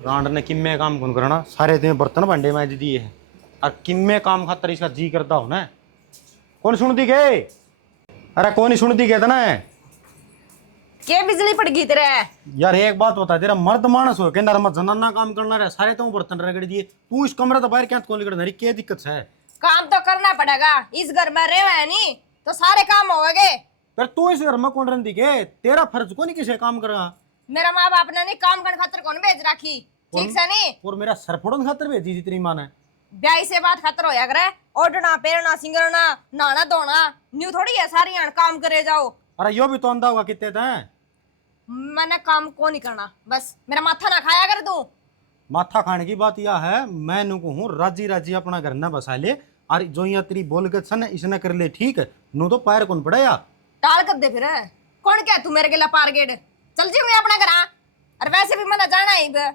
गांड ने किम्मे काम कौन करना, सारे दिन बर्तन भांडे मैज दिए है और किम्मे काम खातर इसका जी करता हो ना। कौन सुन दी गए? अरे कौन ही सुन दी गए ना। क्या बिजली पड़ गई तेरे? यार एक बात बता, तेरा मर्द मानस हो के अंदर मत जनाना काम करना रहे, सारे तो बर्तन रगड़ दिए, तू इस कमरे तो बाहर क्या कौन निकल रही, क्या दिक्कत है? काम तो करना पड़ेगा, इस घर में रहे है नहीं तो सारे काम होंगे। पर तू इस घर में कौन रही के, तेरा फर्ज को नहीं किसे काम करेगा? मेरा माँ बाप ने नहीं काम करने खातर कौन भेज रखी, ठीक से नहीं। और मेरा सर फोड़न खातर भेजी थी तेरी माँ ने? ब्याह से बात खातर होया करे, ओढ़ना पेरना सिंगरना नहाना धोना न्यू थोड़ी है सारी यार काम करे जाओ। अरे यो भी तो अंधा होगा कितने थे। मैंने काम को नहीं करना, बस मेरा माथा ना खाया कर तू। माथा खाने की बात यह है, मैं नु हूँ राजी राजी अपना घर न बसा ले, और जो यहाँ तेरी बोल के सन इसने कर ले, ठीक है नु तो पैर कौन पड़ेगा? टाल कर दे फिर, कौन क्या तू मेरे गिला पार गेट चल जी मैं अपना घर। और वैसे भी मैंने जाना ही बे।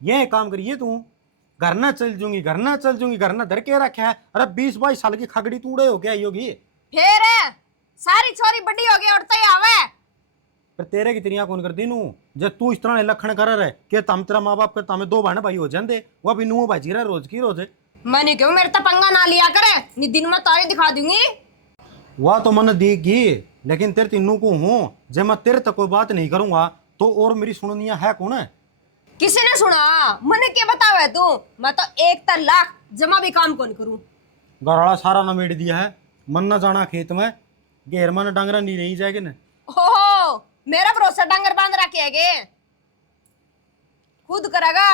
ये काम करिए तू, घर ना चल जूंगी, घर ना चल जूंगी, घर ना धर के रखा है। अरे 20-22 साल की खगड़ी तूड़े हो क्या योगी? फिर सारी छोरी बड़ी हो गई उड़ते ही आवे। पर तेरे की तिरिया कौन कर दी नू, जब तू इस तरह लखन कर रहे कि तम तेरा माँ बाप के तमे दो बहन भाई हो जाते, वो भी नू भाजी रहा रोज की रोज। मैंने क्यों मेरे तो पंगा ना लिया करे, नी दिन में तारे दिखा दूंगी। वह तो मन देगी, लेकिन तेरे तीनों को हूँ, जब मैं तेरे तक कोई बात नहीं करूंगा तो और मेरी सुननिया है कौन है? किसी ने सुना? मैंने क्या बतावा है तू? मैं तो एक लाख जमा भी काम कौन करूं। गराड़ा सारा नमेड़ दिया है, मन न जाना खेत में, घेर मन डांगरा नहीं रही जाएगी ना। ओहो, मेरा भरोसा डांगर बांध रखे है, खुद करेगा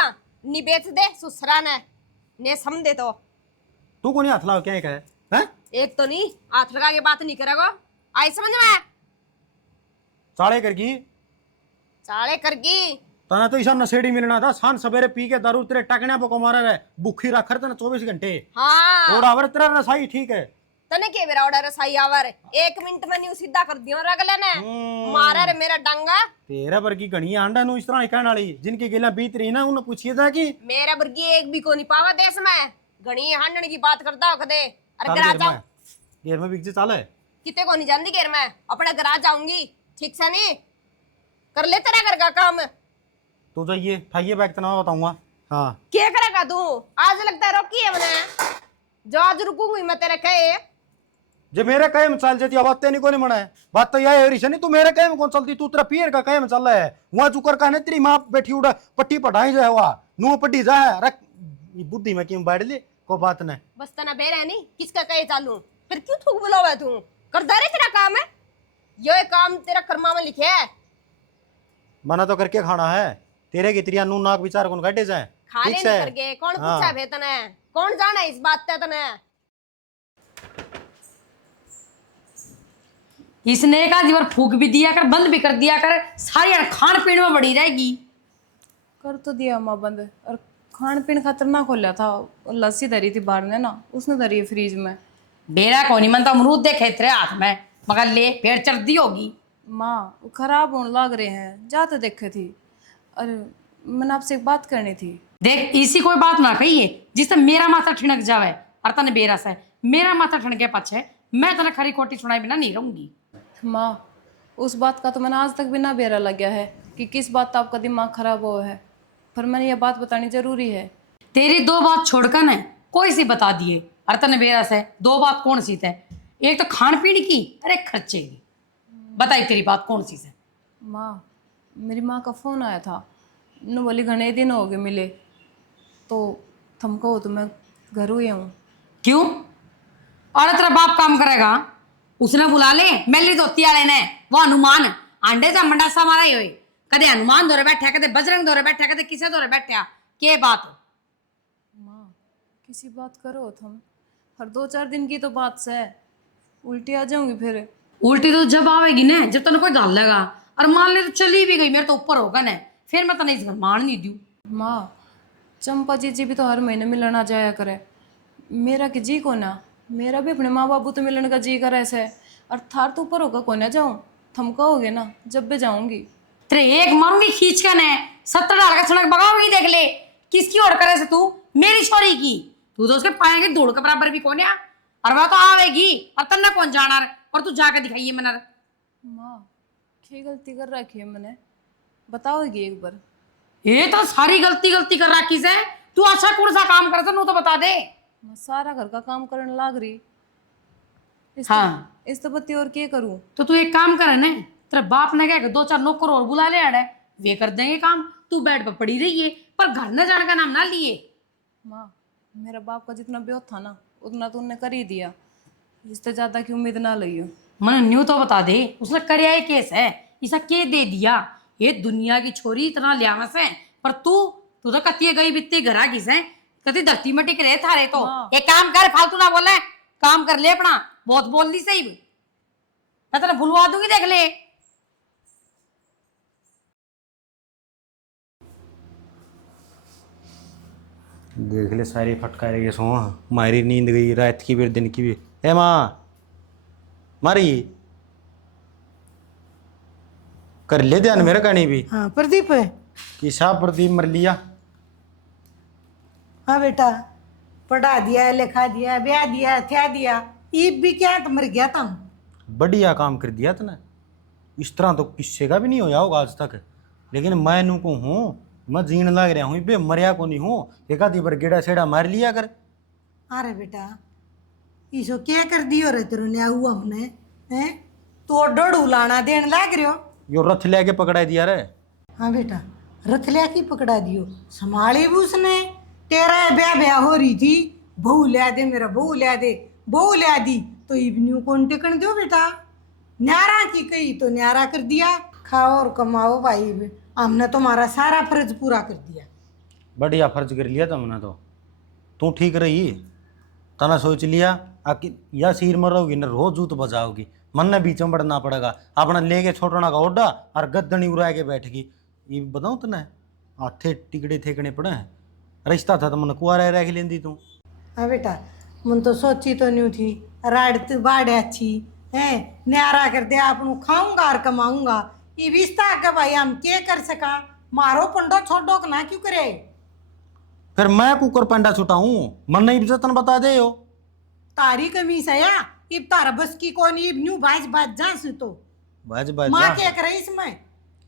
नी बेच दे सुसरा ने समझे तो। तू को नहीं हाथ लाओ क्या है? एक तो नहीं हाथ लगा के बात नहीं करेगा, आई समझ में? चाले करगी चाले करगी तना तो ईसा नशेड़ी मिलना था, शान सवेरे पी के दारू तेरे टकने पको मारा रहे, भूखी रखर तना 24 घंटे। हाँ और आवर तेरा रसाई ठीक है। तने के मेरा ऑर्डर सही आवर 1 मिनट में न्यू सीधा कर दियो रगले ने मारा रे मेरा डंगा। तेरा वर्गी घणी आंडा नु इस तरह कहने वाली, जिनकी गेला बीत रही ना उन्हें पूछिए था कि मेरा वर्गी एक भी को नहीं पावा देश में, घणी हांडन की बात करता हो कदे। अरे घर आ जाओ, घेर में बिक चाले किते को नहीं जानती घेर में, अपने घर आ जाऊंगी ठीक से नहीं कर ले तेरा घर का काम। तो जाइए ठाइए बैग तना बताऊंगा। हाँ क्या करेगा तू? आज लगता है रोकी है मैंने, जो आज रुकूंगी मैं तेरे कहे। जो मेरे कहे में चल जाती बात नहीं कोनी मना है, बात तो यह है नहीं, तू मेरे कहे में कौन चलती, तू तेरा पियर का कहे में चल रहा है, वहां चुकर का तेरी माँ बैठी उड़ा पट्टी पढ़ाई जाए, वहा नू पट्टी जाए रख बुद्धि में क्यों बैठ ले को बात न बस तना बेर है नहीं किसका कहे चालू, फिर क्यों थूक बुलावा है तू? कर दे तेरा काम है, ये काम तेरा कर्मा में लिखे है। मना तो करके खाना है, तेरे की त्रिया नू नाक विचार कौन काटे जाए? खा ले नहीं करके कौन पूछा है तने, कौन जाना इस बात ते तने? इसने एक आधी बार फूक भी दिया कर, बंद भी कर दिया कर, सारी यार खान पीने में बड़ी रहेगी। कर तो दिया माँ बंद, और खान पीन खातर ना खोला था, लस्सी धरी थी बाहर ने ना, उसने धरी है फ्रिज में। बेरा कोनी मन तो अमरूद देखे तेरे हाथ में, मगर ले पेट चर्दी होगी। माँ वो खराब होने लग रहे हैं, जा तो देखे थी। अरे मैंने आपसे एक बात करनी थी। देख इसी कोई बात ना कहिए जिससे मेरा माथा ठिनक जावे, और तने बेरा से मेरा माथा ठिनके पाछे मैं तने खरी खोटी सुनाई बिना नहीं रहूंगी। माँ उस बात का तो मैंने आज तक भी ना बेरा लग गया है कि किस बात का आपका दिमाग खराब हुआ है, पर मैंने ये बात बतानी जरूरी है। तेरी दो बात छोड़कर न कोई सी बता दिए, और तने बेरा से दो बात कौन सी थे? एक तो खान पीने की, अरे खर्चे की। बताई तेरी बात कौन सी से? माँ मेरी माँ का फ़ोन आया था, न बोली घने दिन हो गए मिले, तो थमको हो तो मैं घर हुई हूँ। क्यों? और तेरा बाप काम करेगा, उसने बुला ले मेली धोती वाले ने, वो हनुमान आंडे से मंडासा मारा ही हुए, कदे हनुमान दौरे बैठा, कदे बजरंग दौरे बैठा, कदे किसे दौरे बैठा, के बात? माँ किसी बात करो तुम, हर 2-4 दिन की तो बात से उल्टी आ जाऊंगी फिर। उल्टी तो जब आवेगी ना जब तने कोई डाल लेगा, और मान ले तो चली भी गई मेरे तो ऊपर होगा ना, फिर मैं तने इस घर मान नहीं दूँ। माँ चंपा जी भी तो हर महीने मिलना जाया करे, मेरा कि जी को ना, मेरा भी अपने माँ बाबू तो मिलने का जी करे ऐसे, और थार तो ऊपर होगा को ना जाऊँ, थमका होगे ना जब भी जाऊंगी। तेरे एक मारूंगी खींच कर ने 70 डाल का सड़क बगाओगी, देख ले किसकी और करे से तू? मेरी छोरी की। तू तो उसके पाएंगे धूड़ के बराबर भी कौन है, और वह तो आवेगी और तन्ना कौन जाना, और तू जाके दिखाइए मना। माँ क्या गलती कर रखी है मैंने, बताओगी एक बार? ये तो सारी गलती गलती कर रखी से। तू अच्छा कौन सा काम करता नू तो बता दे। मैं सारा घर का काम करने लाग रही। हाँ इस तो बत्ती और क्या करूं? तो तू एक काम करे ना, तेरा बाप ने क्या 2-4 नौकर और बुला ले आड़े, वे कर देंगे काम। तू बेड पर पड़ी रही है पर घर न जाने का नाम ना लिए। माँ, मेरा बाप का जितना ब्योह था ना उतना तो उनने कर ही दिया, इससे ज्यादा की उम्मीद ना लइयो। मन न्यू तो बता दे उसने करया ये केस है, इसा के दे दिया। ये दुनिया की छोरी इतना लियामस है, पर तू तो कती गई बित्ती घरा किस है, कती धरती में टिक रहे थारे तो। एक काम कर, फालतू ना बोले, काम कर ले अपना। बहुत बोल दी सही, मैं तेरा भुलवा दूंगी देख ले। देख ले सारी फटका रही है सो, मारी नींद गई रात की भी दिन की भी। ए माँ मारी कर ले ध्यान मेरा कहानी भी। हाँ प्रदीप है। किसा प्रदीप मर लिया। हाँ बेटा, पढ़ा दिया, लिखा दिया, ब्याह दिया, थया दिया, ईब भी क्या तो मर गया था। बढ़िया काम कर दिया तूने, इस तरह तो किस्से का भी नहीं होया होगा आज तक। लेकिन मैं नू को हूँ, मैं जीन लग रहा हूँ बे, मरिया को नहीं हूँ। एक आधी बार गेड़ा सेड़ा मार लिया कर। अरे बेटा, इसो क्या कर दियो रे तेरे ने हुआ हमने हैं? तो डोड़ उलाना देन लाग रहे हो। यो रथ ले के पकड़ा दिया रे। हाँ बेटा, रथ लिया की पकड़ा दियो, संभाली भी उसने। तेरा ब्याह ब्याह हो रही थी, बहू लिया दे, मेरा बहू लिया दे, बहू लिया दी तो इबन्यू कौन टिकन दो बेटा। न्यारा की कही तो न्यारा कर दिया। खाओ और कमाओ भाई, हमने तुम्हारा सारा फर्ज पूरा कर दिया। बढ़िया फर्ज कर लिया तुमने तो। तू ठीक रही, तना सोच लिया आकि या सिर मरोगी न रोज जूत बजाओगी, मन ने बीच में बढ़ना पड़ेगा। अपना लेके छोटना का ओडा और गद्दनी उड़ा के बैठगी। ये बताऊँ तने हाथे टिकड़े थेकने पड़े हैं। रिश्ता था तो मन कुआरा रह लेंदी तू। हाँ बेटा, मन तो सोची तो नहीं थी, राड बाड़े अच्छी है, न्यारा कर दे, आप खाऊंगा और कमाऊंगा। ये रिश्ता का भाई हम क्या कर सका, मारो पंडो छोड़ो ना क्यों करे। फिर मैं कुकर पंडा छुटाऊं, मन नहीं इज्जतन बता दे हो। तारी कमी से या इब तारा बस की कौन इब न्यू बाज बाज जा से तो बाज बाज माँ जा। क्या करे इसमें।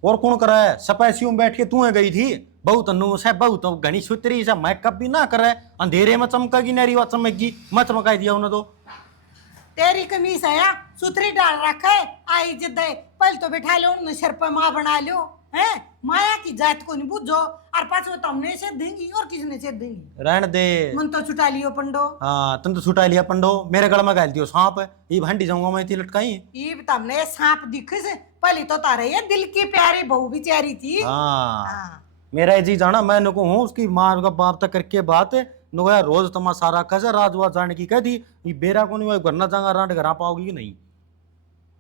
और कौन करा है, सपैसियों में बैठ के तू है गई थी। बहुत नु से बहुत घनी सुतरी से मैं कभी ना करे, अंधेरे में चमकेगी नरी व चमकेगी, मैं चमकाई दिया उन्हें तो। तेरी कमीज है या सुथरी डाल रखा है, आई जिद पहले तो बैठा लो उन्हें सर पे माँ बना लो है। माया की जात को नहीं बुझो और पास में तुमने से देंगी और किसने से देंगी। रहने दे, मन तो छुटा लियो पंडो। हाँ तुम तो छुटा लिया पंडो, मेरे गल में गाल दियो सांप। ये भंडी जाऊंगा मैं इतनी लटकाई। ये तुमने सांप दिखे से पहले तो तारे ये दिल की प्यारी बहू बेचारी थी। हाँ मेरा जी जाना, मैं नुको हूँ उसकी माँ का बाप तक करके बात नुको रोज तमा सारा कैसे राजवा जाने की कह दी। ये बेरा को नहीं करना चाहूंगा, रांट घर पाओगी कि नहीं।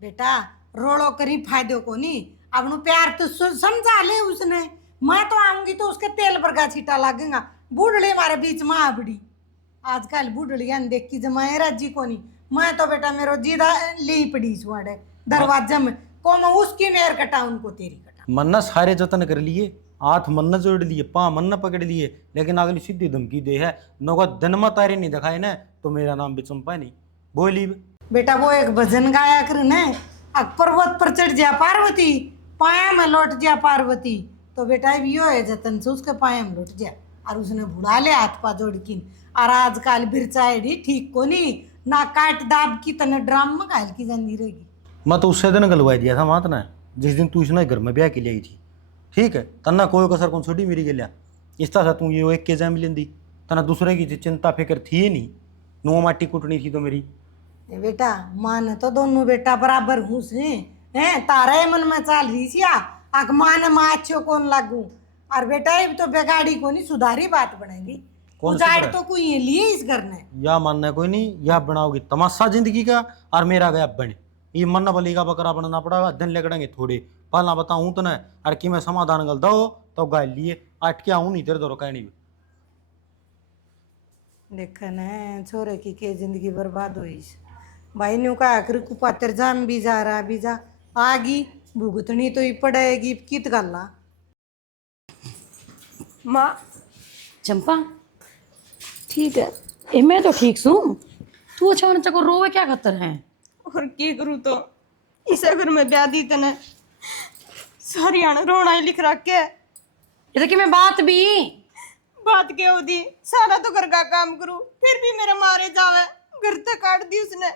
बेटा रोड़ो करी फायदो को नहीं, अब नु प्यार तो समझा ले उसने। मैं तो आऊंगी तो उसके तेल पर का छीटा लगेगा। बूढ़ड़ी हमारे बीच में आबड़ी, आजकल बूढ़ड़ी देख की जमाए राजी को नहीं। मैं तो बेटा मेरो जीदा ली पड़ी सुआड़े दरवाजा में को मैं उसकी मेर कटा उनको तेरी कटा। मन्ना सारे जतन कर लिए, हाथ मन जोड़ लिए, पा मन पकड़ लिए, लेकिन अगली सीधी धमकी दे है नो दिन में तारे नहीं दिखाए ना तो मेरा नाम भी चंपा नहीं बोली। बेटा वो एक भजन गाया कर न, पर्वत पर चढ़ जा पार्वती, पाया में लौट जा पार्वती। तो बेटा यो है जतन से उसके पाया में लौट जा। और उसने बुढ़ा ले हाथ पा जोड़ की। और आजकल बिरचाएडी ठीक को नहीं ना, काट दाब की तने ड्राम में घाल की जानी रहेगी। मैं तो उससे दिन गलवाई दिया था मात ने, जिस दिन तू इसने घर में ब्याह के लिए आई थी। ठीक है तना कोई कसर कौन छोटी मेरी गलिया, इस तरह तू ये एक के जाम लेंदी, तना दूसरे की चिंता फिक्र थी ही नहीं। नुआ माटी कुटनी थी तो मेरी। बेटा मान तो दोनों बेटा बराबर हूँ से हैं, तारा मन में चाल रही थी आग मान माँ अच्छो कौन लागू। और बेटा ये तो बेगाड़ी को नहीं सुधारी बात बनेगी, उजाड़ तो कोई लिए इस घर ने। या मानना कोई नहीं, या बनाओगी तमाशा जिंदगी का और मेरा गया बने। ये मन्ना बली का बकरा बनना पड़ेगा, दिन लगड़ेंगे थोड़े पहला बताऊँ तो ना। और कि मैं समाधान गलता हो तो गाय लिए अट के आऊँ नहीं तेरे दौर कहनी भी। देखन है छोरे की के जिंदगी बर्बाद हुई भाई न्यू का आखिर कुपात्र जाम भी जा रहा भी जा आगी भुगतनी तो ही पड़ेगी कित गल्ला। माँ चंपा ठीक है, ए मैं तो ठीक सू, तू अच्छा बच्चा को रोवे क्या खतर है। और की करूँ तो इस अगर मैं ब्याह दी तने सारी आने रोना ही लिख रखे। ये तो कि मैं बात भी बात क्या होती, सारा तो घर का काम करूं फिर भी मेरा मारे जावे, घर तक काट दी उसने।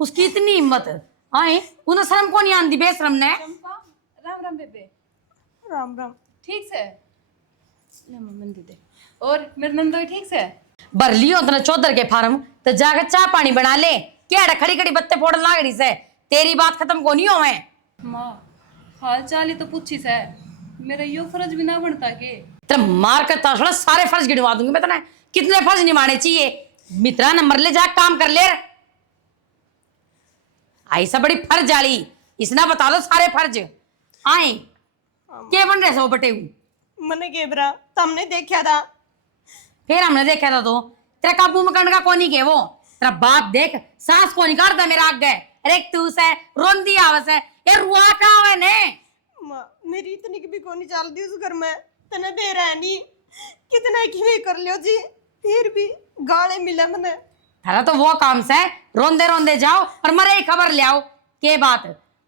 उसकी इतनी हिम्मत आए, उन्हें शर्म को नहीं आंदी बेशरम ने। चंपा, राम राम बेबे। राम राम। ठीक से ले मम्मी दे दे। और मेरे नंदोई ठीक से भर लियो उतना चौधर के फार्म तो जाकर चाय पानी बना ले। क्या खड़ी खड़ी बत्ते फोड़न लाग रही से, तेरी बात खत्म को नहीं होवे। माँ हाल चाल ही तो पूछी से, मेरा यो फर्ज भी ना बनता के। तेरा मार कर ताशड़ा सारे फर्ज गिनवा दूंगी मैं तने, कितने फर्ज निभाने चाहिए। मित्रा नंबर ले जा, काम कर ले। ऐसा बड़ी फर्ज आली, इसना बता दो सारे फर्ज आए क्या बन रहे सो बटे। मने केबरा तुमने देखा था, फिर हमने देखा था तो तेरा काबू में करने का कोनी के वो। तेरा बाप देख सांस को निकालता मेरा आगे। अरे तू से रोंदी आवस है ये रुआ का आवे ने। माँ मेरी इतनी की भी कोनी चल दी उस घर में, तने दे रहा नहीं कितना की कर लियो जी, फिर भी गाले मिले मने। थारा तो वो काम से रोंदे रोंदे जाओ और मरे खबर ले आओ के बात।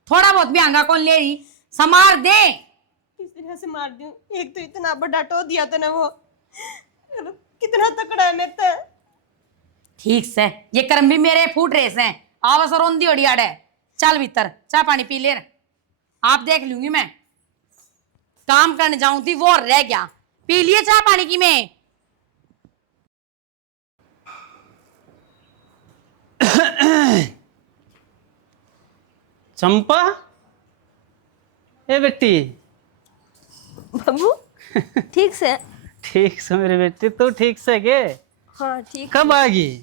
थोड़ा बहुत भी आंगा कौन ले रही समार दे। किस तरह से मार दूं, एक तो इतना बड़ा टो दिया तने वो, कितना तकड़ा है नेता। ठीक से ये कर्म भी मेरे फूट रहे से। आवस रोंदी ओड़ी आड़े, चल भीतर चाय पानी पी ले। आप देख लूंगी मैं, काम करने जाऊं थी वो रह गया। पी लिए चाय पानी की मैं। चंपा, ए बेटी। बाबू ठीक से? ठीक से मेरी बेटी, तू ठीक से के? हाँ ठीक। कब आ गई?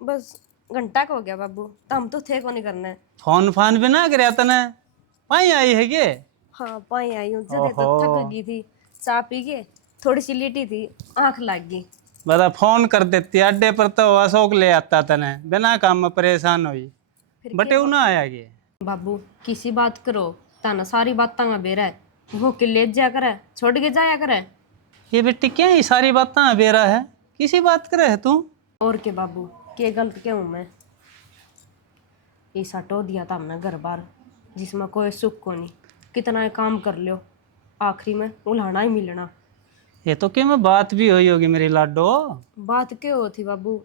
बस घंटा का हो गया बाबू, तो हम तो थे को नहीं करना है। फोन फान भी ना करे तने, पाई आई है के? हाँ पाई आई हूँ, जल्दी तो थक गई थी, चाय पी के थोड़ी सी लेटी थी, आंख लग गई। बता फोन कर देती, अड्डे पर तो अशोक ले आता तने, बिना काम में परेशान हुई। बटे वो ना आया गे। बाबू किसी बात करो ताना सारी बात तांगा बेरा है, वो के ले जा करे छोड़ के जाया करे। ये बेटी क्या ही सारी बातें बेरा है, किसी बात करे है तू? और के बाबू के गलत क्यों हूँ मैं, ऐसा टो दिया था हमने घर बार जिसमें कोई सुख को नहीं, कितना ही काम कर लियो आखिरी में उल्हाना ही मिलना। ये तो क्या मैं बात भी हुई होगी मेरी लाडो। बात क्यों होती बाबू,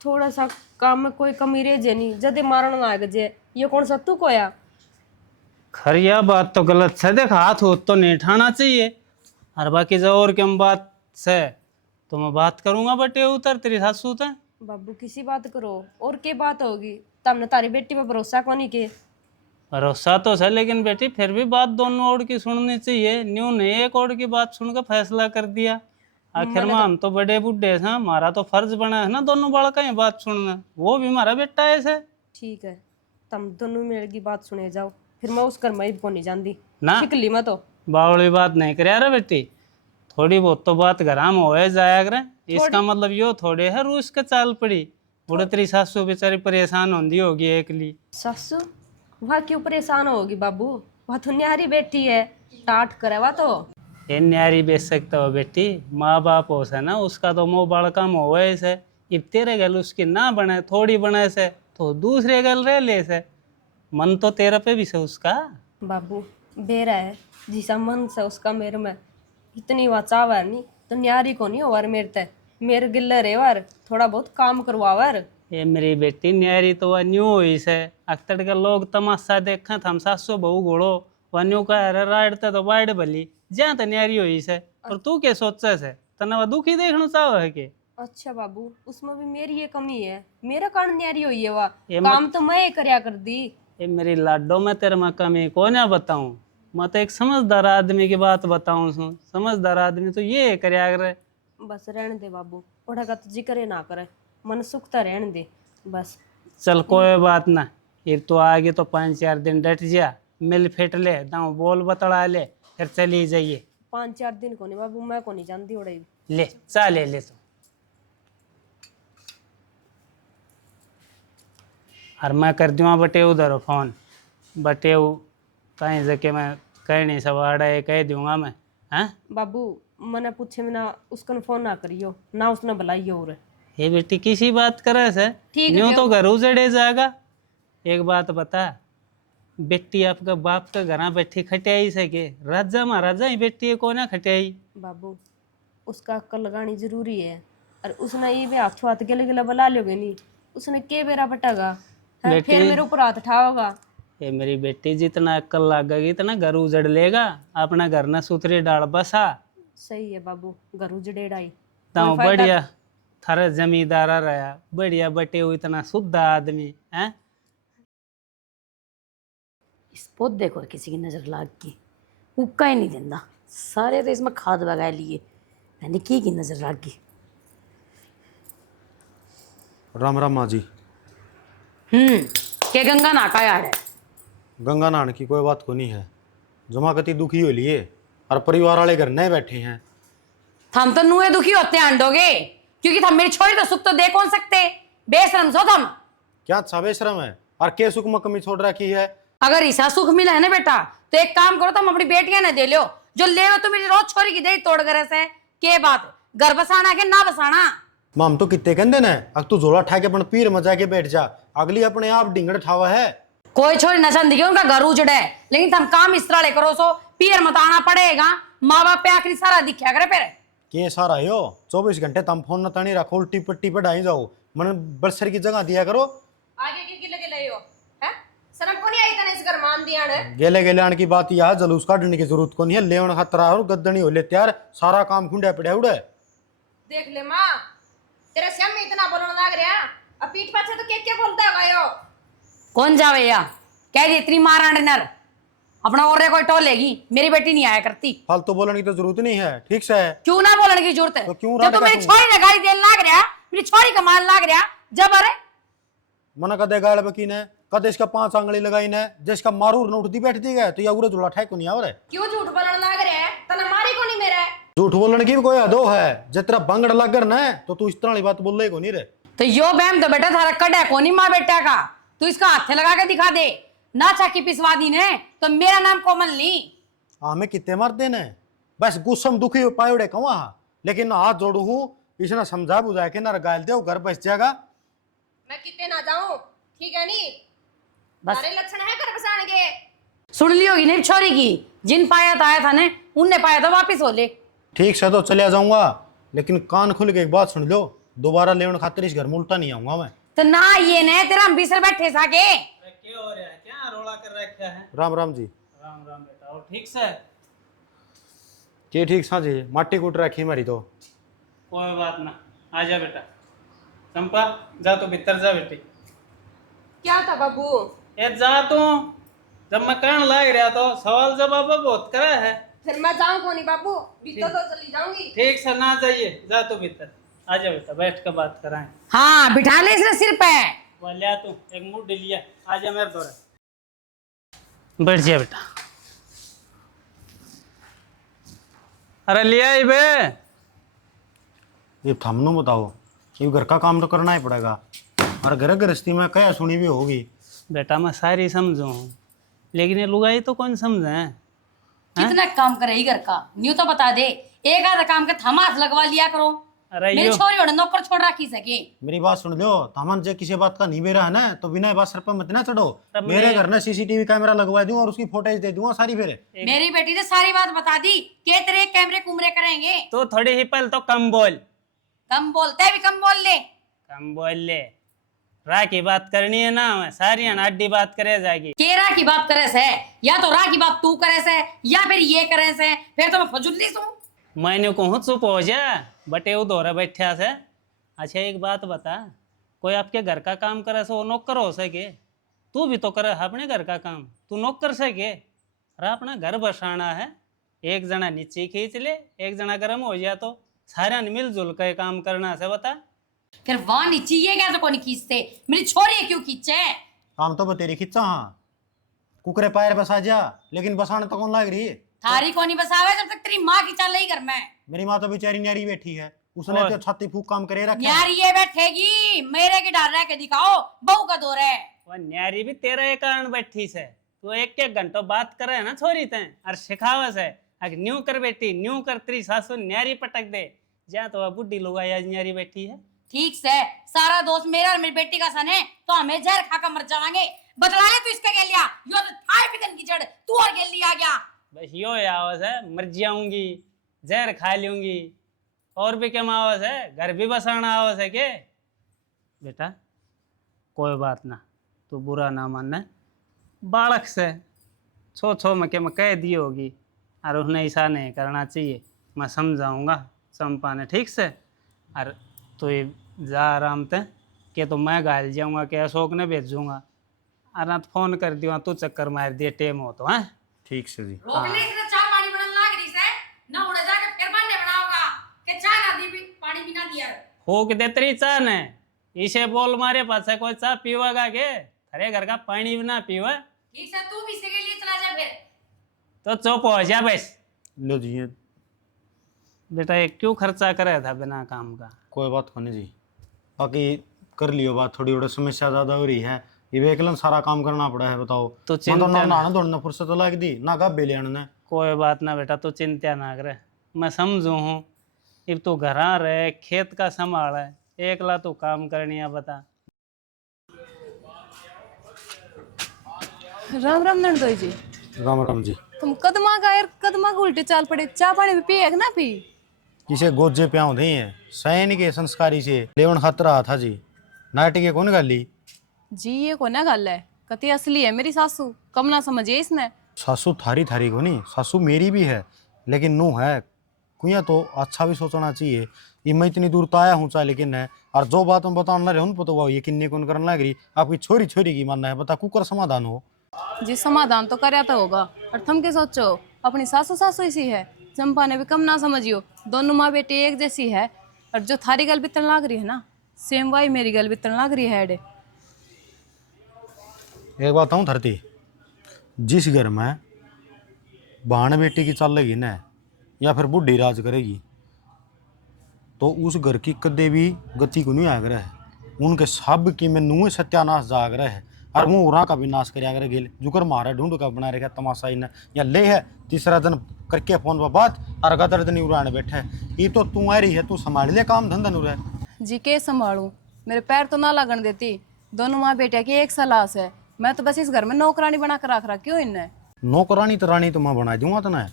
थोड़ा सा काम में कोई कमी रह जे नहीं, जदे मारण ना आगे जे ये कौन सा तू कोया। खर यह बात तो गलत है, देख हाथ हो तो नहीं उठाना चाहिए। और बाकी जो और क्या बात से तो मैं बात करूंगा बटे उतर तेरी सासू ते। बाबू किसी बात करो, और के बात होगी, तमने तारी बेटी पर भरोसा को नहीं के। भरोसा तो है लेकिन बेटी फिर भी बात दोनों ओर की सुननी चाहिए। न्यू ने एक ओर की बात सुनकर फैसला कर दिया। आखिर में हम तो बड़े बुढ़े हैं, हमारा तो फर्ज बना है ना दोनों बालका ही बात सुनना, वो भी हमारा बेटा है ऐसे। ठीक है तुम दोनों मेरे की बात सुने जाओ, फिर मैं उस घर में को नहीं जानती ना शिकली मैं तो। बावली बात नहीं करे रे बेटी, थोड़ी बहुत तो बात घर में हो जाया करे। इसका मतलब यो थोड़े है रूस के चाल पड़ी, बुढ़े तेरी सासू बेचारी परेशान होंगी होगी एकली। सासू वह क्यों परेशान होगी बाबू, वह तो न्यारी बेटी है, टाट करे वह तो। ये न्यारी बेच सकता हो बेटी, माँ बाप हो से ना उसका तो मोह बड़का मोह है से। अब तेरे गल उसकी ना बने थोड़ी बने से तो दूसरे गल रह ले से, मन तो तेरे पे भी से उसका। बाबू बेरा है जिसा मन से उसका मेरे में इतनी वाचावर नहीं तो न्यारी को नहीं होवर मेरे ते, मेरे गिल्ले रेवर थोड़ा बहुत काम करवावर। ये मेरी बेटी न्यारी तो वह न्यू हुई से, अक्तड़ के लोग तमाशा देखा हम सासू बहू घोड़ो वह न्यू कह रहे राइडते तो बाइड भली जहाँ तो न्यारी हुई से। और तू क्या सोचे से, तना वह दुखी देखना चाहो है के? अच्छा बाबू उसमें भी मेरी ये कमी है, मेरा कारण न्यारी हुई है वह, ये काम तो मैं ही करया कर दी। ये मेरी लाडो में तेरे में कमी को ना बताऊं, मैं तो एक समझदार आदमी की बात बताऊं सू। समझदार आदमी तो ये करया करे। बस रहने दे बाबू, ओढ़ा का तो जिक्र ना करे, मन सुखता रहने दे बस। चल कोई बात ना, ये तो आगे तो 5-4 दिन डट जा, मिल फिट ले दाऊ बोल बतड़ा ले, फिर चली जाइए। 5-4 दिन को नहीं बाबू, मैं को नहीं जानती ओढ़े। ले चा ले तो। और मैं कर दूँगा बटे उधर फोन, बटे कहीं जगह मैं कहीं नहीं सवाड़ा है कह दूंगा मैं। हैं बाबू मने पूछे बिना उसको फोन ना करियो ना उसने बुलाइयो। और ये बेटी किसी बात करे से ठीक न्यू है। तो घर उजड़े जाएगा। एक बात बता, बेटी आपका बाप का घर बैठी खटियाई सके, राजा महाराजा ही बेटी है, कौन खटियाई। बाबू उसका अक्ल लगानी जरूरी है। और उसने ये भी हाथ हाथ गले गला बला लोगे नहीं, उसने के बेरा बटागा है, फिर मेरे ऊपर हाथ उठाओगा। ये मेरी बेटी जितना अक्ल लागेगी इतना घर उजड़ लेगा। अपना घर ना सुथरी डाल बसा। सही है बाबू, घर उजड़ेड़ाई तो बढ़िया थारा जमींदारा रहा, बढ़िया बटे हुए इतना शुद्ध आदमी है। इस पौधे को किसी की नजर लाग गई, उक्का ही नहीं देता। सारे तो इसमें खाद लगा लिए, मैंने की नजर लाग गई। राम राम माँ जी। के गंगा नाका यार है। गंगा नहाने की कोई बात को नहीं है, जमाकती दुखी हो लिए और परिवार वाले घर नहीं बैठे हैं। थम तो नुए दुखी होते हैं अंडोगे, क्योंकि थम मेरी छोरी तो सुख तो दे कौन सकते। बेशरम सो थम। क्या अच्छा बेशरम है और के सुख में कमी छोड़ रखी है। अगर ऐसा सुख मिला है ना बेटा, तो एक काम करो, तुम अपनी बेटियां ने दे लो, जो ले लो। तो मेरी रोज छोरी की दे तोड़ कर ऐसे के बात घर बसाना के ना बसाना। माम तो कितने कहते न, अब तू झोला ठा के अपन पीर मजा के बैठ जा, अगली अपने आप ढिंगड़ ठावा है। कोई छोरी नशा दिखे उनका घर उजड़े, लेकिन तुम काम इस तरह ले करो सो पीर मत आना पड़ेगा। माँ बाप पे आखिरी सारा दिखा करे फिर के सारा यो 24 घंटे तम फोन न तनी रखो, उल्टी पट्टी पे ढाई जाओ, मन बरसर की जगह दिया करो। आगे की लगे ले हो है, शर्म को नहीं आई तने इस घर मान दिया ने। गेले गेले आने की बात यह जलूस काटने की जरूरत को नहीं है, लेवन खतरा और गद्दनी हो ले तैयार, सारा काम खुंडा पड़े उड़े। देख ले माँ, तेरे श्याम में इतना बोलने लग रहा, अब पीठ पाछे तो क्या बोलता है यो। कौन जावे या कह दी इतनी मारांड नर अपना और कोई टोलेगी। मेरी बेटी नहीं आया करती। फालतू बोलने की तो जरूरत नहीं है, ठीक से है। क्यों ना बोलने की जरूरत है? तो क्यों जब तो मेरी छोरी ने गाली देने लाग रहा, मेरी छोरी का मान लाग रहा, जब अरे मना कदे गाड़ बकी ने, कदे इसका 5 आंगली लगाई ने, जिसका मारूर न उठती बैठती गए तो या उरे जुड़ा ठेक को नहीं आवरे। क्यों झूठ बोलने लग रहा है, तना मारी को नहीं मेरे। झूठ बोलने की भी कोई हदो है, जितना बंगड़ लग ना तो तू इस तरह वाली बात बोल रही को नहीं रे। तो यो बैम तो बेटा थारा कड़ा कोनी माँ बेटा का, तू इसका हाथ लगा के दिखा दे ना। चाकी पिसवा दी ने तो मेरा नाम कोमल नहीं। हमें कितने मरते ने, बस गुस्सम दुखी हो पाए उड़े कवा, लेकिन हाथ जोड़ू हूँ, इसने समझा बुझा के ना गाल दे, घर बस जाएगा। मैं कितने ना जाऊं, ठीक है नहीं, बस सारे लक्षण है घर बसाने के। सुन ली होगी नहीं छोरी की, जिन पाया था आया था ने, उनने पाया था वापिस हो ले। ठीक से तो चलिया जाऊंगा, लेकिन कान खुल के एक बात सुन लो, दोबारा लेवन खातिर इस घर में उल्टा नहीं आऊंगा मैं। तो ना ये ने तेरा हम बिसर बैठे साके। क्या हो रहा है, क्या रोला कर रखा है। राम राम जी। राम राम बेटा, और ठीक से? के ठीक सा जी, माटी कूट रखी हमारी तो। कोई बात ना, आ जा बेटा। चंपा जा तो भीतर जा बेटी। क्या था बाबू? ये जा तू, जब मैं कहने लग रहा तो सवाल जवाब बहुत करा है। फिर मैं जाऊं को नहीं बाबू, भीतर तो चली जाऊंगी। ठीक से ना जाइए, जा तो भीतर। आ जा बेटा, बैठ कर बात कराएं। हाँ बिठा ले इसने सिर पे। लिया तू एक मुंह लिया, आ जा मेरे दौरे। बैठ जा बेटा। अरे लिया ही बे। ये थमनो बताओ, ये घर का काम तो करना ही पड़ेगा, और घर गृहस्थी में क्या सुनी भी होगी। बेटा मैं सारी समझू, लेकिन ये लुगाई तो कौन समझे। कितना काम करे ही घर का, न्यू तो बता दे। एक आधा काम के थम हाथ लगवा लिया करो। अरे मेरी छोरी और नौकर छोड़ रखी सके। मेरी बात सुन लो, तमन जे किसी बात का नहीं बेरा है ना, तो बिना बात सर पर मत ना चढ़ो। मेरे घर में सीसीटीवी कैमरा लगवा दूं और उसकी फोटेज दे दूंगा सारी। फिर मेरी बेटी ने सारी बात बता दी के तेरे कैमरे कुमरे करेंगे। तो थोड़ी ही पल तो कम बोल। कम बोलते भी कम बोल ले। कम बोल ले, रा की बात करनी है ना, सारी अनाडी बात करे जाएगी। केरा की बात करे से, या तो रा की बात तू करे से, या फिर ये करे से, फिर तो मैं फजुल्ली सू। मैंने कहूँ चुप हो जा, बटे वो दौरा बैठा से। अच्छा एक बात बता, कोई आपके घर का काम करे सो नौकर हो सके? तू भी तो करे अपने घर का काम, तू नौकर सके? अरे अपना घर बसाना है, एक जना नीचे खींच ले, एक जना गर्म हो जाए तो सारा मिलजुल के काम करना से। बता फिर वहां नीचे ये क्या तो कौन खींचते, मेरी छोरी क्यों खींचे? काम तो बतेरी खिंचा, हाँ कुकरे पैर बसा जा, लेकिन बसाने तो कौन लाग रही है। थारी को नहीं बसावे जब तक तेरी माँ की चल रही घर में। मेरी माँ तो बेचारी न्यारी बैठी है, उसने तो छाती फूक काम करे रखा। यार ये बैठेगी, मेरे की डर रह के दिखाओ, बहू का दौर है। वो न्यारी भी तेरा एक कारण बैठी से, तू एक एक घंटो बात करे ना छोरी ते, और सिखावा से अगर न्यू कर बेटी न्यू कर, तेरी सासू न्यारी पटक दे जा, तो वह बुढ़ी लोग आज न्यारी बैठी है। ठीक से सारा दोस्त मेरा और मेरी बेटी का सन है, तो हमें जहर खाकर मर जावांगे। बदला ले तू इसका गेल लिया यो तो थाई पिकन की जड़ तू और गेल लिया गया। बस यो ही आवाज है, मर जाऊंगी, जहर खा लूंगी, और भी क्या आवाज है? घर भी बसाना आवाज है के? बेटा कोई बात ना, तू बुरा ना मानना, बालक से छो छो में के मैं कह दी होगी, और उन्हें ऐसा नहीं करना चाहिए, मैं समझाऊंगा चंपा ने ठीक से। और तो ये जा आराम ते के तो मैं घायल जाऊंगा कि अशोक ने भेजूंगा, और फोन कर दियो तू चक्कर मार दिए टेम हो तो है। ठीक से जी। रोक ले इतना चाय पानी बनन लाग रही से ना उड़े जाके फिर बनने बनाओगा कि चाय ना दी भी पानी भी ना दिया फूक दे तेरी चाह ने, इसे बोल मारे पास है कोई चाह पीवागा के? अरे घर का पानी भी ना पीवा। ठीक से तू भी इसके लिए चला जा फिर। तो चुप हो जा बस। लो जी, ये बेटा ये क्यों खर्चा करे था बिना काम का? कोई बात नहीं जी, बाकी कर लियो बात, थोड़ी थोड़ी समस्या ज़्यादा हो रही है, ये वेकलन सारा काम करना पड़ा है, बताओ। तो मैं तो चिंता ना ना, नहाना धोना फुर्सत लग दी ना, कब बेले ने। कोई बात ना बेटा, तू चिंता ना करे, मैं समझू हूँ। अब तू घर रहे, खेत का संभाल है, एकला तू काम करनी है, बता। राम राम नंदोई जी। राम राम जी। तुम कदमा का यार, कदमा का उल्टे चाल पड़े, चाय पानी भी पिए ना पी? किसे गोजे पे आऊँ है सैन के संस्कारी से लेवन खतरा था जी, नाटी के कौन गाली जी ये को ना गल है, कति असली है मेरी सासू, कम ना समझिए इसने। सासू थारी थारी को नहीं, सासू मेरी भी है, लेकिन नू है कुया तो अच्छा भी सोचना चाहिए। ये मैं इतनी दूर तो आया हूँ चाहे, लेकिन है और जो बात मैं बताना रहे हूँ पता हुआ ये किन्ने कौन करने लग रही, आपकी छोरी छोरी की मानना है, बता कुकर समाधान हो जी समाधान तो करया तो होगा, और थम के सोचो अपनी सासू सासू इसी है, चंपा ने भी कम ना समझियो, दोनों माँ बेटी एक जैसी है, और जो थारी गल बितन लाग रही है ना, सेम वाई मेरी गल बितन लाग रही है। एक बात हूँ धरती, जिस घर में बहन बेटी की चल लगी ना, या फिर बुढ़ी राज करेगी, तो उस घर की कदे भी गति को नहीं आग रहा है, उनके सब की में नुए सत्यानाश जाग रहा है, और वो उरा का भी नाश कर आगे गेल जुकर मारा ढूंढ का बना रखा तमाशा इन या ले है तीसरा दिन करके फोन पर बात, और गदर दिन उड़ाने बैठे, ये तो तू आ रही है, तू संभाल ले काम धंधा नु रहे जी के संभालूं, मेरे पैर तो ना लगन देती, दोनों माँ बेटिया की एक सलाह है, मैं तो बस इस घर में नौकरानी बना कर रख क्यों इन्हें? नौकरानी तो रानी तो मैं बना दूंगा तना,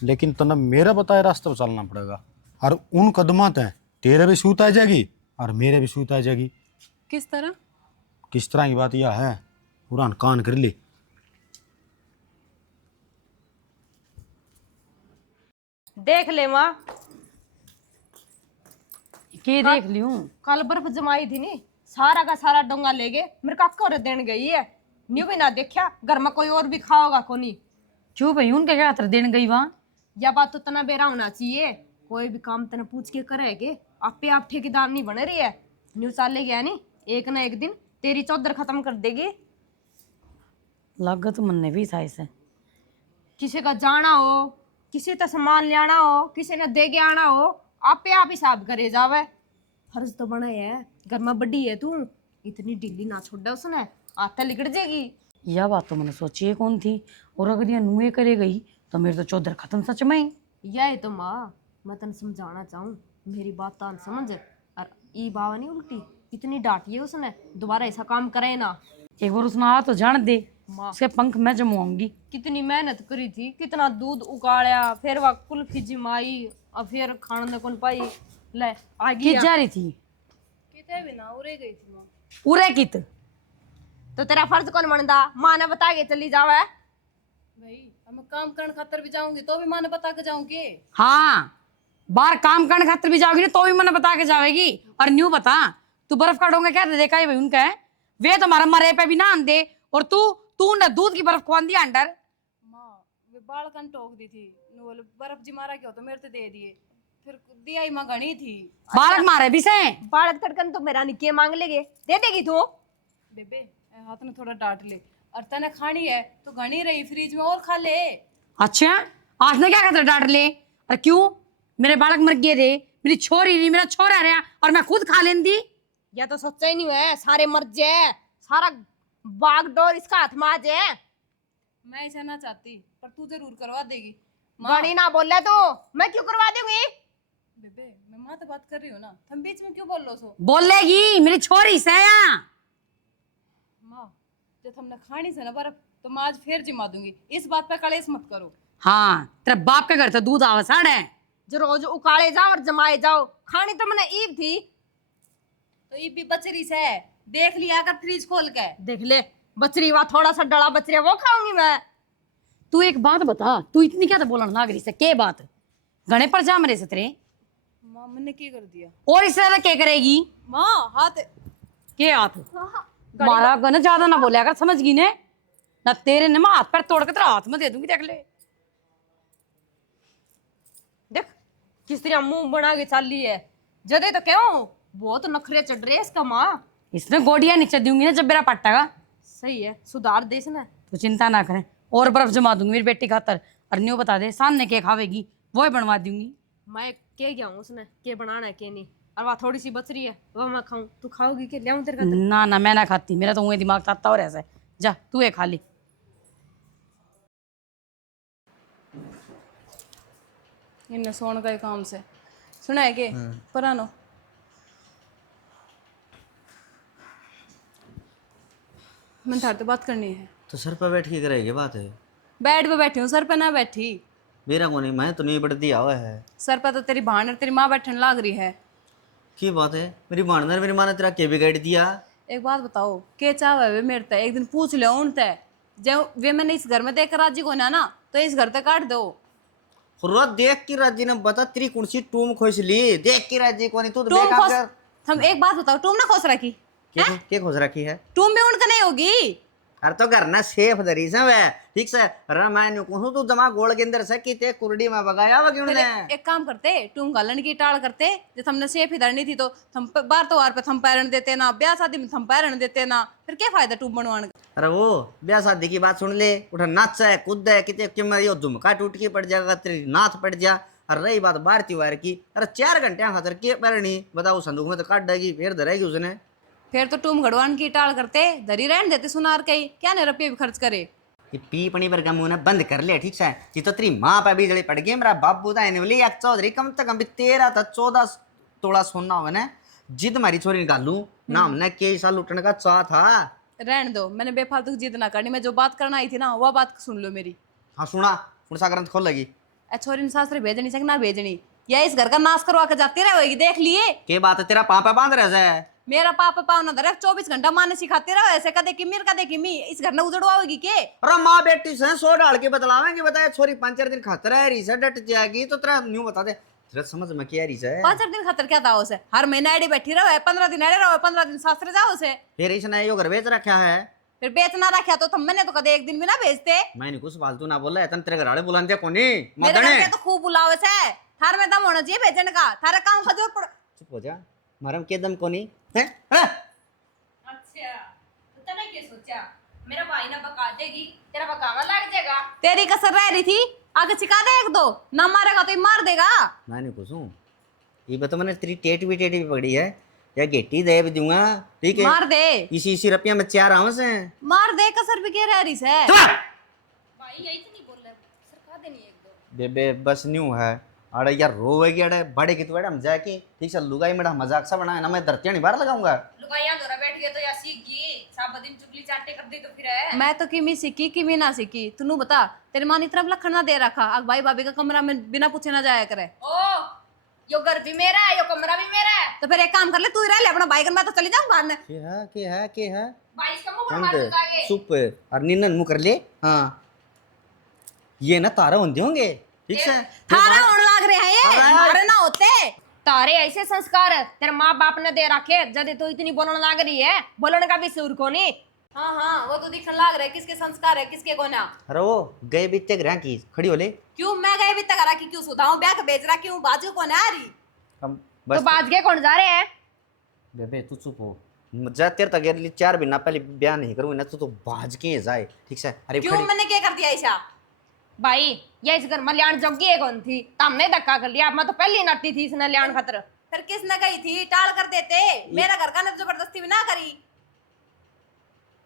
लेकिन तना मेरा बताए रास्ते पर चलना पड़ेगा, और उन कदमा तय तेरे भी सूत आ जाएगी और मेरे भी सूत आ जाएगी। किस तरह? किस तरह की बात यह है, पुरान कान कर ली। देख ले माँ, के देख लियूं? कल बर्फ जमाई थी नी, सारा का सारा डोंगा ले गए, मेरे काका और देन गई है, न्यू भी ना देखा, घर में कोई और भी खाओगा कोनी। क्यों भाई उनके क्या खातर देन गई वहां? या बात तो तना बेरा होना चाहिए, कोई भी काम तने पूछ के करेगे, आपे आप ठेकेदार नहीं बने रही है, न्यू चाले गया नी, एक ना एक दिन तेरी चौधर खत्म कर देगी। लागत मन ने भी था इसे, किसी का जाना हो, किसी का सामान ले आना हो, किसी ने दे के आना हो, आपे आप हिसाब करे जावे। फर्ज तो बना है, घर में बड़ी है तू, इतनी ढीली ना छोड़ उसने, आता लिगड़ जाएगी। यह बात तो मैंने सोची है कौन थी, और अगर ये नुए करे गई तो मेरे तो चौधर खत्म सच में। यह तो माँ मैं तने समझाना चाहूँ, मेरी बात ताल समझ, और ई बावा नहीं उल्टी, इतनी डांटी है उसने, दोबारा ऐसा काम करे ना। एक बार उसने आ तो जान दे, माँ उसके पंख मैं जमाऊंगी। कितनी मेहनत करी थी, कितना दूध उगाड़ा, फिर वह कुल्फी जमाई, और फिर खाने कौन पाई, ले आ कित गई। जा रही थी? किते भी ना उरे गई थी माँ। उरे कित? तो तेरा फर्ज कौन बनता, माँ ने बता के चली जावे। भाई हम काम करने खातर भी जाऊंगी तो भी माँ ने बता के जाऊंगी। हाँ बाहर काम करने खातिर भी जाओगी ना तो भी मैंने बता के जाएगी। और न्यू बता, तू बर्फ का डोंगा क्या देखा है भाई उनका है, वे तो हमारा मरे पे भी ना आन दे, और तू न दूध की बर्फ खोन दिया अंडर। माँ वे बाल कन टोक दी थी, नु बोले बर्फ जी मारा क्यों, तो मेरे तो दे दिए, फिर दिया ही माँ घनी थी। बालक मारे भी से बालक धड़कन तो मेरा निके मांग लेगे, दे देगी तू। बेबे हाथ ने थोड़ा डांट ले, और तने खानी है तो घनी रही, फ्रिज में और खा ले। अच्छा आज ने क्या कहते डांट ले, और क्यों? मेरे बालक मर गए थे, मेरी छोरी नहीं, मेरा छोरा रहा, और मैं खुद खा लेंदी। या तो सच्चा ही नहीं है, सारे मर जाए, सारा बागडोर इसका हाथ में आ जाए। मैं ऐसा ना चाहती, पर तू जरूर करवा देगी। गाड़ी ना बोले तो मैं क्यों करवा दूंगी। बेबे मैं माँ से बात कर रही हूँ ना, तुम बीच में क्यों बोल लो सो? बोलेगी मेरी छोरी से यहाँ। माँ जब हमने खानी से ना बर्फ तो मैं आज फिर जिमा दूंगी, इस बात पे कलेश मत करो। हाँ, तेरे बाप के घर से दूध आवा साढ़े। जो रोज उकाले जाओ और जमाए जाओ, खानी तो मैंने ईब थी। तो ये भी बचरी से देख लिया कर फ्रिज खोल के। देख ले बचरी, वहाँ थोड़ा सा डला बचरी वो खाऊंगी मैं। तू एक बात बता, तू इतनी क्या तो बोलन लाग रही से, के बात गणे पर जा मरे से तेरे, माँ मैंने क्या कर दिया? और इससे ज्यादा क्या करेगी? माँ हाथ के हाथ मारा गन, ज्यादा ना बोलिया कर, समझ गई ने ना, तेरे ने मैं हाथ पैर तोड़ के तेरा हाथ में दे दूंगी, देख ले। देख किस तरह मुंह बना के चल रही है। जदे तो क्यों बहुत नखरे चढ़ रहे इसका माँ। इसमें गोडियां नीचे दूंगी ना जब मेरा पट्टेगा। सही है, सुधार देश ना। तू चिंता ना करे, और बर्फ जमा दूंगी मेरी बेटी खातर। और न्यू बता दे सामने के खावेगी वो ही बनवा दूंगी। मैं के गया हूँ उसने के बनाना है के नहीं, और वहाँ थोड़ी सी बचरी है वो मैं खाऊं। तू खाओगी के लियाऊं तेरे खातिर? ना ना मैं ना खाती, मेरा तो वही दिमाग ताता और ऐसा है। जा तू ये खा ली। इन्हें सोने का ही काम से सुना है के परानो। मैं थार तो बात करनी है। तो सर पर बैठ के करेगी बात है? बेड पे बैठी हूँ, सर पे ना बैठी। मेरा को नहीं, मैं तो नहीं बढ़ दिया हुआ है। सर पे तो तेरी बहन और तेरी माँ बैठने लाग रही है। की बात है? मेरी बहन ने मेरी माँ ने तेरा के बिगाड़ दिया? एक बात बताओ, के चाहे वे मेरे ते एक दिन पूछ ले उन ते, जब वे मैंने इस घर में देख कर राजी को ना तो इस घर ते काट दो। रोज देख की राजी ने बता तेरी कौन सी टूम खोस ली, देख की राजी को नहीं तू तो टूम बेकार खोस, कर। हम एक बात बताओ, टूम ना खोस रखी? के खोस रखी है? टूम भी उनका नहीं होगी। अरे तो घर ना सेफ धरी से वे, ठीक से। अरे मैं नहीं कहूँ तू जमा गोल के अंदर से की ते कुरडी में बगाया वा क्यों ने? एक काम करते, टूम गालन की टाल करते, जब हमने सेफ ही धरनी थी तो हम बार तो वार पे थम पैरण देते ना, ब्याह शादी में थम पैरण देते ना, फिर क्या फायदा टूम बनवाने का? अरे वो ब्याह शादी की बात सुन ले, उठा नाच है कूद है कितने कि मैं यो झुमका टूट के पड़ जाएगा, तेरी नाथ पड़ जा। और रही बात बाहर त्योहार की, अरे 4 घंटे खातर के पैरनी बताओ, संदूक में तो काट देगी फिर धरेगी उसने। फिर तो टूम घड़वान की टाल करते, धरी रहन देते सुनार कहीं, क्या नहीं रुपये भी खर्च करे। ये पीपनी पर का मुंह ना बंद कर ले, ठीक है? ये तो तेरी माँ पे भी जड़ी पड़ गई, मेरा बाबू था इन्हें बोली एक चौधरी कम से कम भी 13 था 14 तोड़ा सोना होगा ना, जिद मारी छोरी निकालू ना, हमने के साल लुटने का चाह था। रहन दो, मैंने बेफालतू की जिद ना करनी, मैं जो बात करना आई थी ना वह बात सुन लो मेरी। हाँ सुना, सा ग्रंथ खोल लगी। छोरी ने सासरे भेजनी से ना भेजनी, या इस घर का नाश करवा के जाती रहेगी, देख लिए। के बात है, तेरा पापा बांध रहा है? मेरा पापा पाव ना धरे, 24 घंटा माँ ने सिखाते रहो ऐसे, कदे कि मीर कदे कि मी, इस घर ने उजड़वाओगी के? अरे माँ बेटी से 100 डाल के बतलावेंगे, बताया छोरी 5-4 दिन खातर है रही से डट जाएगी तो तेरा न्यू बता दे, तेरा समझ में क्या रही से? 5 दिन खातर क्या था उसे? हर महीने आईडी बैठी रहो, 15 दिन आईडी रहो, 15 दिन सासरे जाओ उसे। फिर इसने यो घर बेच रखा है, फिर बेचना रखा तो मैंने तो कदे एक दिन भी ना भेजते। मैंने कुछ फालतू ना बोला है, तेरे घर वाले बुलाते कोनी मेरे घर के तो खूब बुलावे से, थार में दम होना चाहिए भेजने का, थारा काम खजूर पड़। चुप हो जा, मरम के दम कोनी है? अच्छा तो तने क्या सोचा मेरा भाई ना बका देगी, तेरा बकावा लग जाएगा। तेरी कसर रह रही थी, आगे सिखा दे एक दो, ना मारेगा तो ये मार देगा। मैंने कुछ हूँ ये बता, मैंने तेरी टेट भी पकड़ी है या गेटी दे भी दूंगा, ठीक है? मार दे, इसी रुपया में 4 आवाज है, मार दे, कसर भी क्या रह रही से? भाई यही तो नहीं बोल रहे, सरका देनी एक दो। बेबे बस न्यू है। अरे यार रोवेगी, अरे बड़े की तो बड़े हम जाके, ठीक से लुगाई मेरा मजाक सा बना है ना, मैं धरती नहीं बाहर लगाऊंगा। लुगाइयां दोरा बैठ गए तो या सीख गई, सब दिन चुगली चाटे कर दी तो फिर है। मैं तो किमी सीखी किमी ना सीखी, तू बता, तेरी माँ ने तरफ लखन ना दे रखा, अब भाई भाभी का कमरा में बिना पूछे ना जाया करे। ओ यो घर भी मेरा है, यो कमरा भी मेरा है। तो फिर एक काम कर ले, तू ही रह ले अपना भाई, मैं तो चली जाऊँ बाहर। के है भाई इसका मुंह पर मार दूंगा आगे। चुप और निन्नन मुंह कर ले। हाँ ये ना तारा होंगे होंगे, ठीक है? थारा होने लाग रहे हैं ये, हमारे ना होते। तारे ऐसे संस्कार तेरे माँ बाप ने दे रखे, जब तो इतनी बोलने लग रही है, बोलने का भी सुर को नहीं। हाँ हाँ वो तो दिखने लाग रहे, किसके संस्कार है किसके को ना। अरे वो गए बीते ग्रह की खड़ी हो ले, क्यों मैं गए भी तक करा कि क्यों सुधाऊं, ब्याह का बेच रहा क्यों, बाजू को ना आ रही। हम तो बस बाज के कौन जा रहे हैं? बेबे तू चुप हो, जा तेरे तक अगली 4 महीना पहले ब्याह नहीं करूँ ना, तो बाज के जाए, ठीक से? अरे क्यों मैंने क्या कर दिया ऐसा? भाई ये इस घर में लियान जोगी है कौन थी, हमने धक्का कर लिया, मैं तो पहले ही नट्टी थी इसने लियान खतर। फिर किसने कही थी टाल कर देते, मेरा घर का ने जबरदस्ती भी ना करी।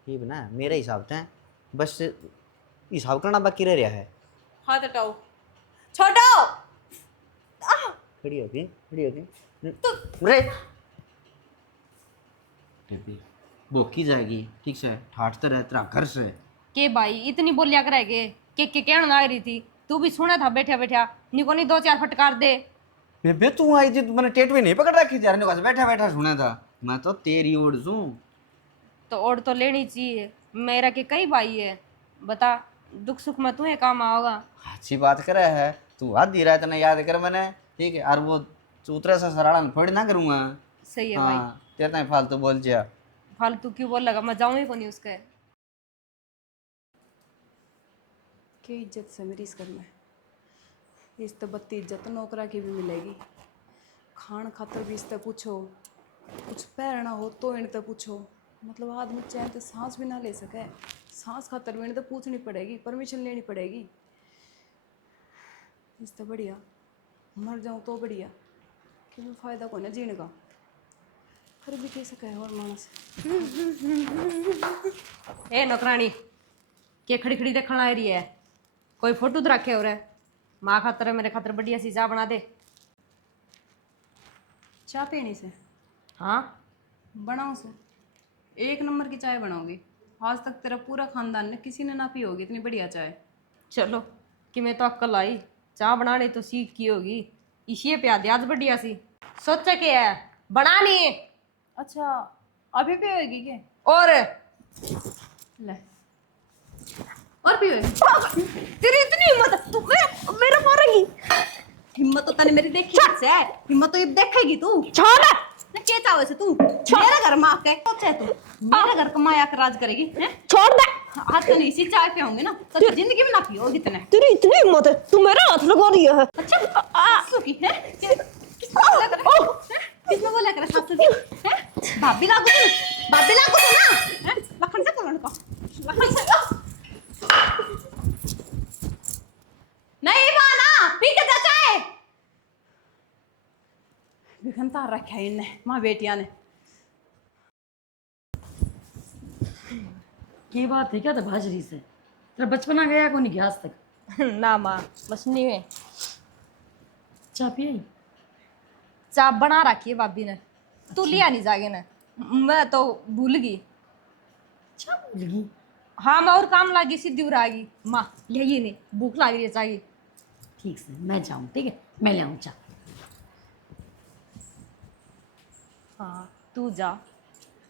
ठीक ना, मेरे हिसाब से बस हिसाब करना बाकी रह रहा है। हाथ हटाओ, छोटो खड़ी होती रे वो की जाएगी ठीक से, ठाटते रहे तेरा घर से। के भाई इतनी बोलिया करेगे के कहना आ रही थी, तू भी सुना था बैठा बैठा, निको नहीं 2-4 फटकार दे। बेबे तू आई थी, मैंने टेट भी नहीं पकड़ रखी थी यार, ने बैठा बैठा सुना था। मैं तो तेरी ओर हूँ। तो और तो लेनी चाहिए, मेरा के कई भाई है, बता दुख सुख में तुम्हें काम आओगा। अच्छी बात करे है तू, आधी रात ने याद कर मैंने, ठीक है। और वो चूतरे से सराड़ा में थोड़ी ना करूँगा। सही है भाई। हाँ तेरे तो फालतू बोल जा। फालतू क्यों बोल लगा, मैं जाऊंगी को नहीं उसके। के इज्जत से मेरी इस घर में, इस तो बत्ती इज्जत नौकरा की भी मिलेगी। खान खातर भी इससे पूछो, कुछ पहनना हो तो इनसे पूछो। मतलब आदमी चैन से सांस भी ना ले सके, सांस खातर भी इन्हें तो पूछनी पड़ेगी, परमिशन लेनी पड़ेगी। इससे बढ़िया मर जाऊँ तो बढ़िया, क्योंकि फायदा को ना जीने का। फिर भी कैसे कहे और मानस ए नौकरानी के खड़ी खड़ी देखना आ रही है, कोई फोटो तो रखे हो रहा है। माँ खातर मेरे खातर बढ़िया सी चाय बना दे। चाय पीने से हाँ बनाऊँ से 1 नंबर की चाय बनाऊंगी। आज तक तेरा पूरा खानदान ने किसी ने ना पी होगी इतनी बढ़िया चाय। चलो कि मैं तो अक्ल आई, चाय बनाने तो सीख की होगी, इसी पे आज बढ़िया सी सोचा के है बनानी। अच्छा अभी भी होगी क्या? और ले और भी होगी। तेरी इतनी हिम्मत, तू मेरा मारेगी। हिम्मत तो तने मेरी देखी से, हिम्मत तो ये देखेगी तू। छोड़ ना के चाहे से तू मेरा घर में आके सोचे तू मेरा घर कमाया कर राज करेगी हैं? छोड़ दे। हाथ तो नहीं, इसी चाय पे होंगे ना तो जिंदगी में ना पियोगी तने। तेरी इतनी हिम्मत है, तू मेरा हाथ लगा रही है। अच्छा सासू की है, किसने बोला करे सासू की है? भाभी लागू तू, भाभी लागू तू ना हैं? लखन से बोलने को, लखन से नहीं माना पी के जा चाय। विघनता रखा है इनने माँ बेटिया ने। ये बात है क्या था भाजरी से, तेरा बचपना गया को नहीं गया आज तक। ना माँ मछली में चाय पिए चाप बना रखी है भाभी ने, तू लिया नहीं जागे ना, मैं तो भूल गई। चाय भूल गई। हाँ मैं और काम लागी सीधी उड़ा गई माँ, यही नहीं भूख लग रही है चाहिए। ठीक से मैं जाऊँ, ठीक है मैं ले आऊँ चाय। हाँ तू जा,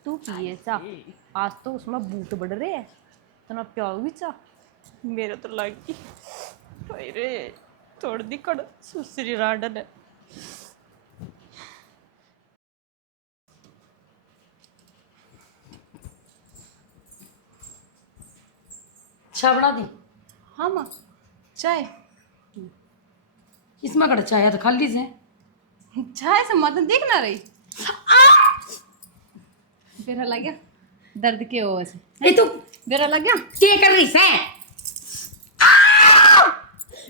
तू पिए चा, आज तो उसमें बूट बढ़ रहे हैं, तना पियोगी चा। मेरे तो लगी रे थोड़ी दिक्कत सुसरी राडन है। चाय बना दी? हाँ माँ चाय। इसमें कड़ा चाय है तो खाली से चाय से मत देखना रही। मेरा लग गया दर्द के हो ऐसे, ए तू मेरा लग गया। क्या कर रही है?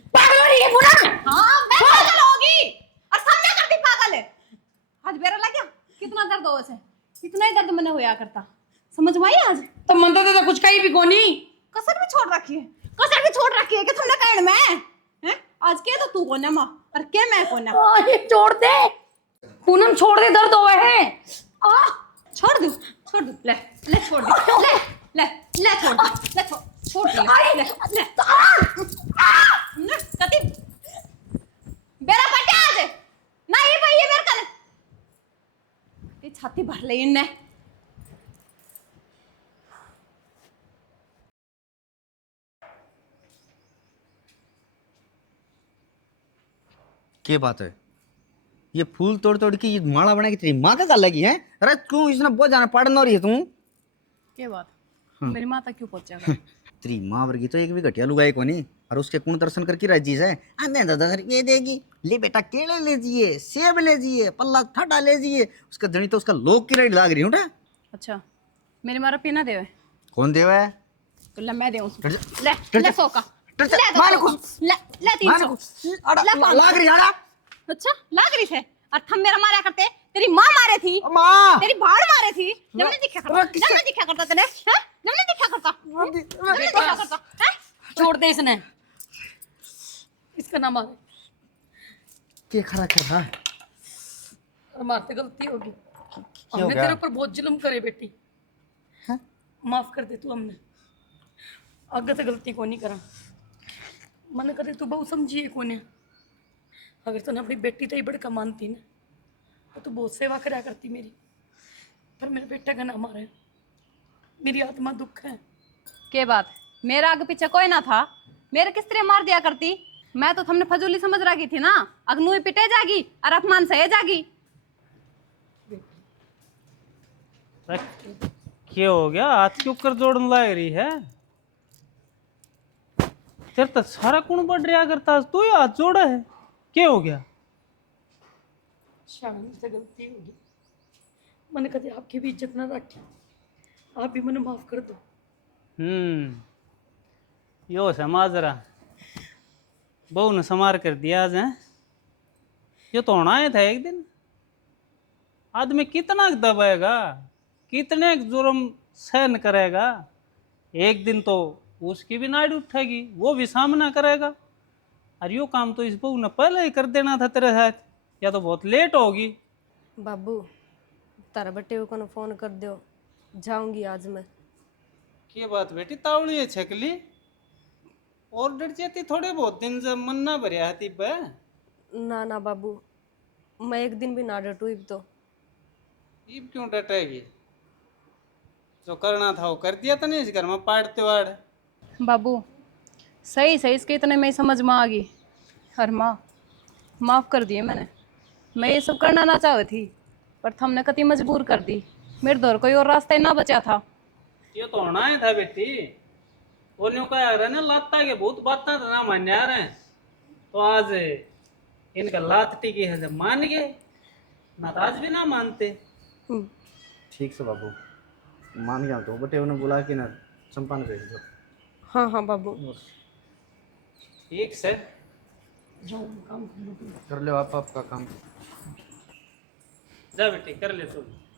पागल हो रही है पूरा। हाँ मैं पागल होगी और सब क्या करती पागल है। आज मेरा लग गया कितना दर्द हो ऐसे, इतना ही दर्द मैंने होया करता, समझ में आई आज। तो मन तो कुछ कहीं भी कोनी। कसर भी छोड़ रखी है, कसर भी छोड़ रखी है कि तुमने कहने में हैं? आज के तो तू कोना माँ और के मैं कोना। ये छोड़ दे पूनम, छोड़ दे, दर्द होए है। छोड़ दू ले ले छोड़ दे ले ले ले छोड़ दे ले छोड़ दे ले ले ले कति बेरा पटे आज ना ये भाई ये मेरे कने ये छाती भर ले इनने। क्या बात है, ये फूल तोड़ तोड़ के ये माला बना के तेरी माँ का लगी है? अरे क्यों इसने बहुत जाना पढ़ना रही है तू? क्या बात मेरी माँ तक क्यों पहुंचेगा? तेरी माँ वर्गी तो एक भी घटिया लुगाई को नहीं, और उसके कुण दर्शन करके राजी है। अन्य 10 रुपये देगी, ले बेटा केले ले जिए, सेब ले जिए, पल्ला ठंडा ले जिए। उसका जनी तो उसका लोग की रेडी लाग रही हूँ। अच्छा मेरी मारा पीना देवे कौन देवा है? तो ले मैं देऊँ। ले ले सोका ले ले 300 लाग रही है। अच्छा लाग रही है और थम मेरा मारा करते, तेरी माँ मारे थी, माँ तेरी भाड़ मारे थी, जब नहीं दिखा करता, जब नहीं दिखा करता तेने, हैं? जब नहीं दिखा करता, जब नहीं दिखा करता, हैं? छोड़ दे इसने, इसका नाम आ क्या खरा कर रहा है? हमारे गलती होगी, हो हमने गया? तेरे ऊपर बहुत जुल्म करे बेटी। माफ कर दे तू हमने आगे तो गलती को नहीं करा मन करे तू बहुत समझिए कोने अगर तूने अपनी बेटी तो ही बड़का मानती ना तो तू बहुत सेवा करा करती मेरी पर मेरे बेटे का नाम आ रहा है मेरी आत्मा दुख है के बात मेरा आगे पीछे कोई ना था मेरे किस तरह मार दिया करती मैं तो तुमने फजूली समझ रखी थी ना अगनू ही पिटे जागी और अपमान सहे जागी क्या हो गया हाथ क्यों कर जोड़ने लग रही है तेरे तो सारा कौन बढ़ रहा करता तू ही हाथ जोड़ा है क्या हो गया शाम से गलती होगी मैंने कभी आपकी भी इज्जत ना रखी आप भी मैंने माफ कर दो यो समाजरा बहू ने समार कर दिया आज है ये तो होना ही था एक दिन आदमी कितना दबाएगा कितने जुर्म सहन करेगा एक दिन तो उसकी भी नाड़ी उठेगी वो भी सामना करेगा और यो काम तो इस बहू ने पहले ही कर देना था तेरे साथ या तो बहुत लेट होगी बाबू तारा बट्टे को फोन कर दो जाऊंगी आज मैं क्या बात बेटी तावड़ी है छकली और डर जाती थोड़े बहुत दिन से मन ना भरिया है पे ना ना बाबू मैं एक दिन भी ना डटू इब तो इब क्यों डटेगी जो करना था वो कर दिया था नहीं इस घर में पाड़ते वाड़ बाबू सही सही इसके इतने में ही समझ में आ गई और माँ माफ़ कर दिए मैंने मैं ये सब करना ना चाहती थी पर तुमने कति मजबूर कर दी मेरे दौर कोई और रास्ता ही ना बचा था ये तो होना ही था बेटी वो न्यू कहा रहे ना लाता के बहुत बात ना मान्य आ रहे हैं तो आज इनका लात टिकी है जब मान गए ना तो आज भी ना मानते ठीक से बाबू मान गया तो बटे उन्हें बुला के ना चंपा ने भेज दो हाँ हाँ बाबू ठीक से जाओ काम कर लो आप आपका काम जा बेटी कर ले तुम